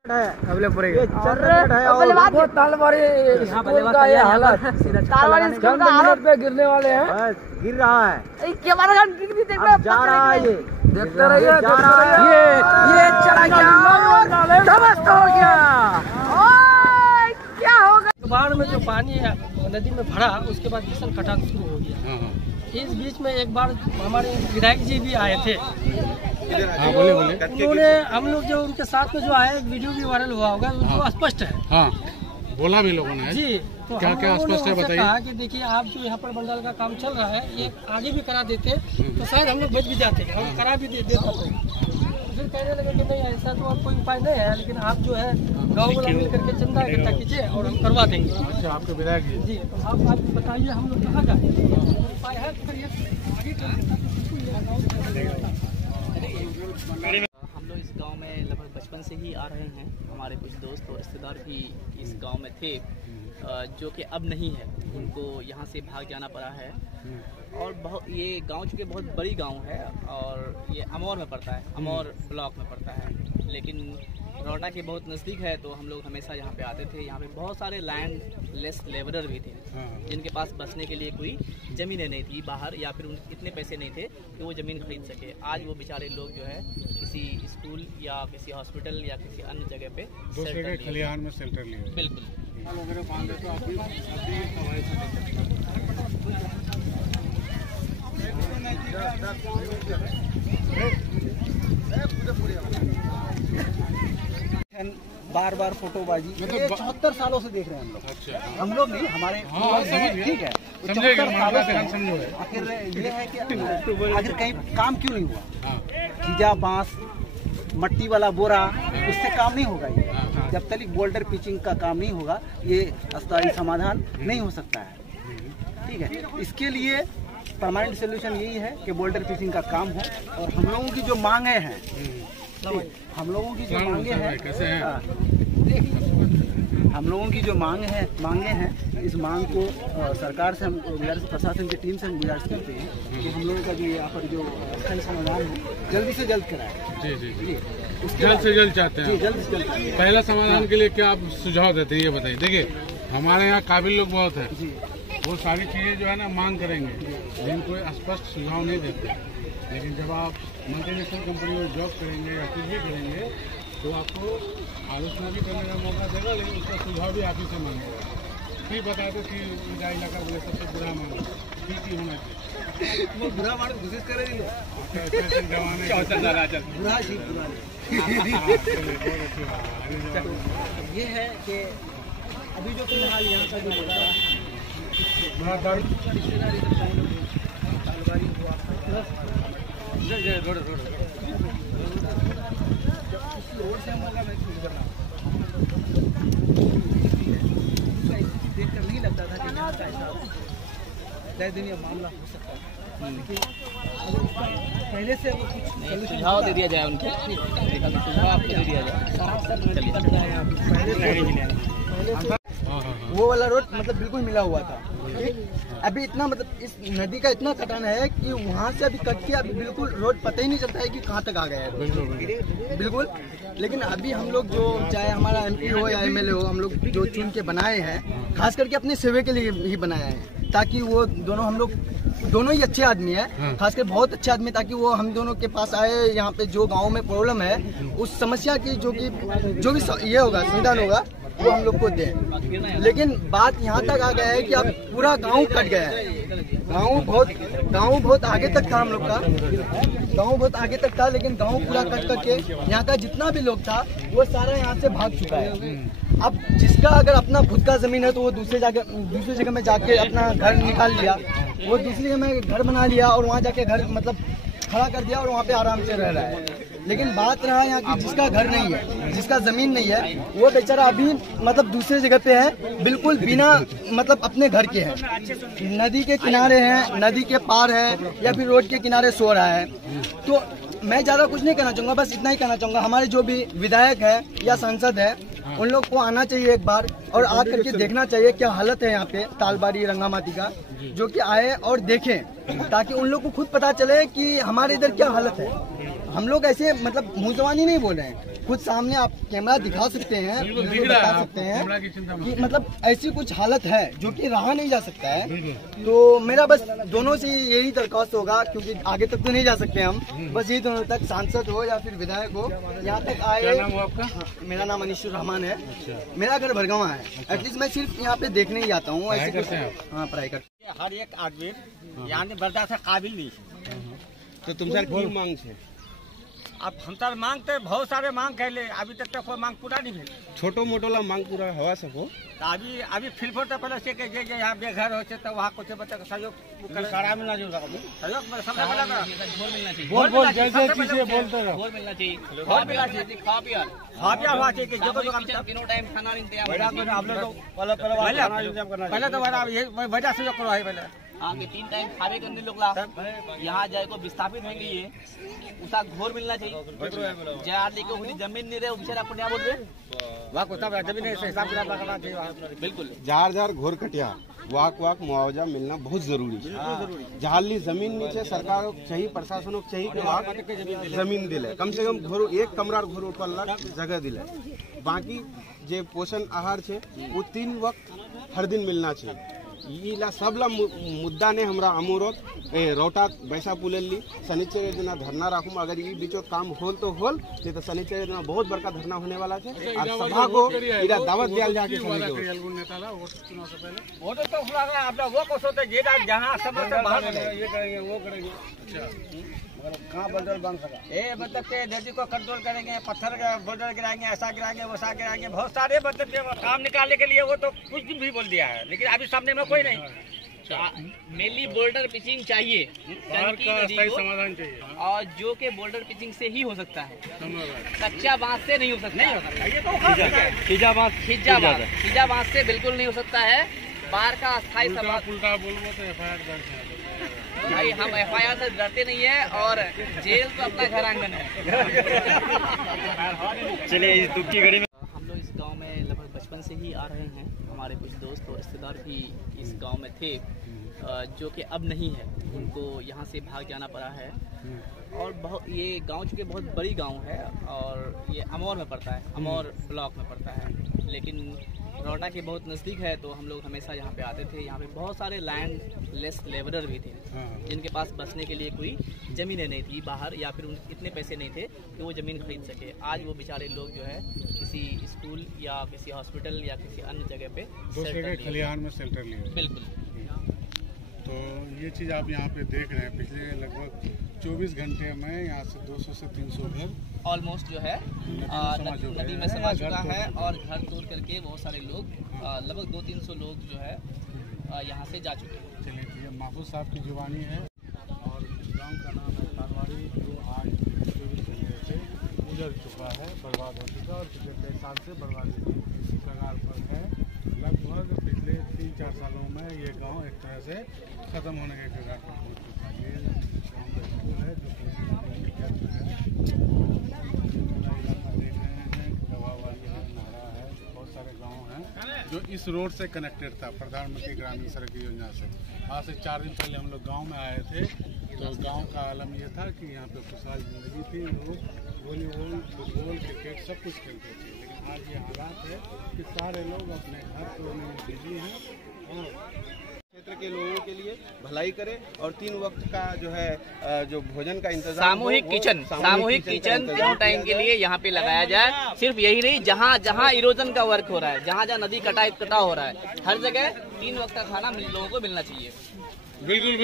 तालवारी school का ये हालत, तालवारी स्कूल का हालत पे गिरने वाले हैं, गिर रहा है, जा रहा है, ये देखते रहिए, ये चला गया, ध्वस्त हो गया। क्या होगा? बाढ़ में जो पानी नदी में भरा, उसके बाद भीषण कटान शुरू हो गया। इस बीच में एक बार हमारे विधायक जी भी आए थे। उन्होंने हम लोग जो उनके साथ में जो आए, वीडियो भी वायरल हुआ होगा, वो स्पष्ट है। हाँ, बोला भी लोगों ने जी। तो क्या क्या स्पष्ट है बताइए। कहा कि देखिए, आप जो यहाँ पर बंडाल का काम चल रहा है, ये आगे भी करा देते तो शायद हम लोग बच भी जाते, हम करा भी देते। फिर कहने लगे कि नहीं, ऐसा तो कोई उपाय नहीं है, लेकिन आप जो है गाँव वाला मिल करके चंदा इकट्ठा कीजिए और हम करवा देंगे। अच्छा, आपके विधायक जी, तो आप बताइए हम लोग कहाँ जाए, उपाय है तो करिए। हम लोग इस गांव में लगभग बचपन से ही आ रहे हैं। हमारे कुछ दोस्त और रिश्तेदार भी इस गांव में थे, जो कि अब नहीं है, उनको यहाँ से भाग जाना पड़ा है। और ये गांव चूँकि बहुत बड़ी गांव है और ये अमौर में पड़ता है, अमौर ब्लॉक में पड़ता है, लेकिन रौटा के बहुत नज़दीक है। तो हम लोग हमेशा यहाँ पे आते थे। यहाँ पे बहुत सारे लैंड लेस लेबरर भी थे, जिनके पास बसने के लिए कोई ज़मीनें नहीं थी बाहर, या फिर उनके इतने पैसे नहीं थे कि वो ज़मीन खरीद सके। आज वो बेचारे लोग जो है किसी स्कूल या किसी हॉस्पिटल या किसी अन्य जगह पे खलिहान में शेल्टर लिए। बिल्कुल। बार बार फोटोबाजी, ये 74 सालों से देख रहे हैं हम लोग। अच्छा। हम लोग नहीं, हमारे ठीक है, 74 सालों से। आखिर ये है कि आखिर कहीं काम क्यों नहीं हुआ? खींचा बांस, मट्टी वाला बोरा, उससे काम नहीं होगा। ये जब तक बोल्डर पिचिंग का काम नहीं होगा, ये अस्थायी समाधान नहीं हो सकता है। ठीक है, इसके लिए परमानेंट सोल्यूशन यही है कि बोल्डर पिचिंग का काम हो। और हम लोगों की जो मांगे हैं, हम लोगों की जो मांगे हैं, हम लोगों की जो मांगे हैं, इस मांग को सरकार से हम गुजारिश, प्रशासन की टीम से हम गुजारिश करते हैं कि हम लोगों का जो यहाँ पर जो अस्थायी समाधान है, जल्दी से जल्द कराए। जी जी जी, जल्द से जल्द चाहते हैं। जल्द से जल्द। पहला समाधान के लिए क्या आप सुझाव देते हैं, ये बताइए। देखिए, हमारे यहाँ काबिल लोग बहुत हैं, वो सारी चीज़ें जो है ना मांग करेंगे, लेकिन कोई स्पष्ट सुझाव नहीं देते। लेकिन जब आप मल्टीनेशनल कंपनी में जॉब करेंगे या कुछ भी करेंगे, तो आपको आलोचना भी करने का मौका देगा, लेकिन उसका सुझाव भी आप ही से मांगेगा। फिर बता दो कि इलाका बोले सबसे बुरा मानो, ठीक ही होना चाहिए। बुरा मानो कोशिश करेंगे, ये है कि अभी जो फिलहाल यहाँ का जो बोला देखकर नहीं लगता था कि यहाँ का ऐसा तय दिन मामला हो सकता है। लेकिन पहले से वो कुछ सुझाव दे दिया जाए उनको, सुझाव आपको दे दिया जाए। वो वाला रोड मतलब बिल्कुल मिला हुआ था। अभी इतना मतलब इस नदी का इतना कटान है कि वहाँ से अभी कट के अभी बिल्कुल रोड पता ही नहीं चलता है कि कहाँ तक आ गया है बिल्कुल। लेकिन अभी हम लोग जो चाहे हमारा MP हो या MLA हो, हम लोग जो चुन के बनाए हैं, खास करके अपने सेवे के लिए ही बनाया है, ताकि वो दोनों हम लोग दोनों ही अच्छे आदमी है, खासकर बहुत अच्छे आदमी, ताकि वो हम दोनों के पास आए, यहाँ पे जो गाँव में प्रॉब्लम है उस समस्या की जो भी ये होगा समाधान होगा वो हम लोग को दें। लेकिन बात यहाँ तक आ गया है कि अब पूरा गांव कट गया है। गांव बहुत आगे तक था, हम लोग का गांव बहुत आगे तक था, लेकिन गांव पूरा कट करके यहाँ का जितना भी लोग था वो सारा यहाँ से भाग चुका है। अब जिसका अगर अपना खुद का जमीन है तो वो दूसरी जगह में जाके अपना घर निकाल लिया, वो दूसरी जगह में घर बना लिया और वहाँ जाके घर मतलब खड़ा कर दिया और वहाँ पे आराम से रह रहा है। लेकिन बात रहा यहाँ की जिसका घर नहीं है, जिसका जमीन नहीं है, वो बेचारा अभी मतलब दूसरे जगह पे है, बिल्कुल बिना मतलब अपने घर के है, नदी के किनारे है, नदी के पार है या फिर रोड के किनारे सो रहा है। तो मैं ज्यादा कुछ नहीं कहना चाहूँगा, बस इतना ही कहना चाहूँगा, हमारे जो भी विधायक है या सांसद है उन लोग को आना चाहिए एक बार और आ करके देखना चाहिए क्या हालत है यहाँ पे तालबारी रंगामाटी का, जो कि आए और देखें, ताकि उन लोग को खुद पता चले कि हमारे इधर क्या हालत है। हम लोग ऐसे मतलब मुंह जबानी नहीं बोल रहे हैं, खुद सामने आप कैमरा दिखा सकते हैं, बता सकते हैं कि मतलब ऐसी कुछ हालत है जो कि रहा नहीं जा सकता है। तो मेरा बस दोनों से यही दरख्वास्त होगा, क्योंकि आगे तक तो नहीं जा सकते हम, बस यही दोनों तक, सांसद हो या फिर विधायक हो, यहाँ तक आए। क्या नाम हो आपका? मेरा नाम अनिशुर रहमान है। मेरा घर भरगावा है। एटलीस्ट मैं सिर्फ यहाँ पे देखने ही आता हूँ। ऐसे करते हैं? हाँ, पढ़ाई करते हैं। हर एक आदमी यहाँ बर्दाश्त काबिल नहीं है। तो तुम सर की मांग है? अब हम तो मांग तो बहुत सारे मांग कैले, अभी तक तो कोई मांग पूरा नहीं भेल। छोटो मोटो ला मांग पूरा हवा सको। अभी फिलफोर तो पहले से जे यहाँ बेघर हो तो वहाँ कुछ बच्चा का सहयोग करा मिलना चाहिए। सहयोग सबसे पहले घोर मिलना चाहिए। बोल जैसे चीजें बोलते रहो। घोर मिलना चाहिए। घोर मिलना चाहिए। खापिया हुआ चाहिए। तीनों टाइम खाना इंतजाम पहले तो वजह सहयोग करो है पहले। हाँ के 3 टाइम खावे करने लोग ला यहाँ जाए को विस्थापित होंगे, ये उसका घोर मिलना चाहिए। जहाँ लेके उनकी जमीन नहीं रहे बेचारा अपने बोल रहे वहाँ को तब जमीन हिसाब करना चाहिए। बिल्कुल जार घोर कटिया वाक मुआवजा मिलना बहुत जरूरी है। जहाँ जमीन नीचे सरकार चाहिए, प्रशासन को चाहिए कि वहाँ जमीन दिले, कम से कम घोर एक कमरा घोर ऊपर जगह दिले। बाकी जे पोषण आहार है वो 3 वक्त हर दिन मिलना चाहिए। ये सबला मुद्दा ने हमरा अमूरत रोटा बैसा पुलेली शनिचर दिन धरना राखूं। अगर ये बीचो काम होल तो होल, नहीं तो शनिचर दिन बहुत बड़का धरना होने वाला है। और सभा को इरा दावत दिया जाके वो तो खुला है। आप वो को सोते जे जहां सब बाहर ये करेंगे वो करेंगे। कहाँ बंडल बन सका? ये मतलब के नदी को कंट्रोल करेंगे, पत्थर बोल्डर गिराएंगे, ऐसा गिराएंगे वैसा गिराएंगे, बहुत सारे मतलब काम निकालने के लिए वो तो कुछ भी बोल दिया है, लेकिन अभी सामने में कोई नहीं। मेनली बोल्डर पिचिंग चाहिए, समाधान चाहिए, और जो के बोल्डर पिचिंग से ही हो सकता है, कच्चा बांस से नहीं हो सकता। ये तो खिजा बांस से बिल्कुल नहीं हो सकता है। बाहर का अस्थायी समाधान। उल्टा बोलो तो FIR दर्ज है भाई, हम FIR से डरते नहीं है, और जेल तो अपना घर आंगन है। चलिए इस दुख की घड़ी में हम लोग इस गांव में लगभग बचपन से ही आ रहे हैं। हमारे कुछ दोस्त और रिश्तेदार भी इस गांव में थे, जो कि अब नहीं है, उनको यहाँ से भाग जाना पड़ा है। और बहुत ये गांव चूँकि बहुत बड़ी गांव है, और ये अमौर में पड़ता है, अमौर ब्लॉक में पड़ता है, लेकिन रोटा के बहुत नज़दीक है। तो हम लोग हमेशा यहाँ पे आते थे। यहाँ पे बहुत सारे लैंड लेस लेबरर भी थे, जिनके पास बसने के लिए कोई ज़मीनें नहीं थी बाहर, या फिर इतने पैसे नहीं थे कि वो ज़मीन खरीद सके। आज वो बेचारे लोग जो है किसी स्कूल या किसी हॉस्पिटल या किसी अन्य जगह पे दूसरे के खलिहान में शेल्टर लिए। बिल्कुल। तो ये चीज़ आप यहाँ पे देख रहे हैं, पिछले लगभग 24 घंटे में यहाँ से 200 से 300 घर ऑलमोस्ट जो है नदी में समा चुका है, और घर तोड़ करके बहुत सारे लोग, लगभग 200-300 लोग जो है यहाँ से जा चुके हैं। चलिए, ये महफूज साहब की जुबानी है, और गांव का नाम है तालवाड़ी, जो आज 24 घंटे से गुजर चुका है, बर्बाद हो चुका, और पिछले कई साल से बर्बादी इसी कगार पर है। लगभग पिछले 3-4 सालों में ये गांव एक तरह से ख़त्म होने के कगार पर पहुँच चुका है। ये गाँव का स्कूल है जो देख रहे हैं, गवावाली है, नारा है, बहुत सारे गांव हैं जो इस रोड से कनेक्टेड था प्रधानमंत्री ग्रामीण सड़क योजना से। आज से 4 दिन पहले हम लोग गांव में आए थे, तो गांव का आलम ये था कि यहाँ पे खुशहाल जिंदगी थी, लोग वॉलीबॉल, फुटबॉल, क्रिकेट सब कुछ खेलते थे। लेकिन आज ये हालात है कि सारे लोग अपने घर तोड़ने में बिजी हैं, और क्षेत्र के लोगों के लिए भलाई करे, और 3 वक्त का जो है जो भोजन का इंतजाम, सामूहिक किचन 3 टाइम के लिए यहाँ पे लगाया जाए। सिर्फ यही नहीं, जहाँ जहाँ इरोजन का वर्क हो रहा है, जहाँ जहाँ नदी कटाव हो रहा है, हर जगह 3 वक्त का खाना लोगों को मिलना चाहिए। बिल्कुल।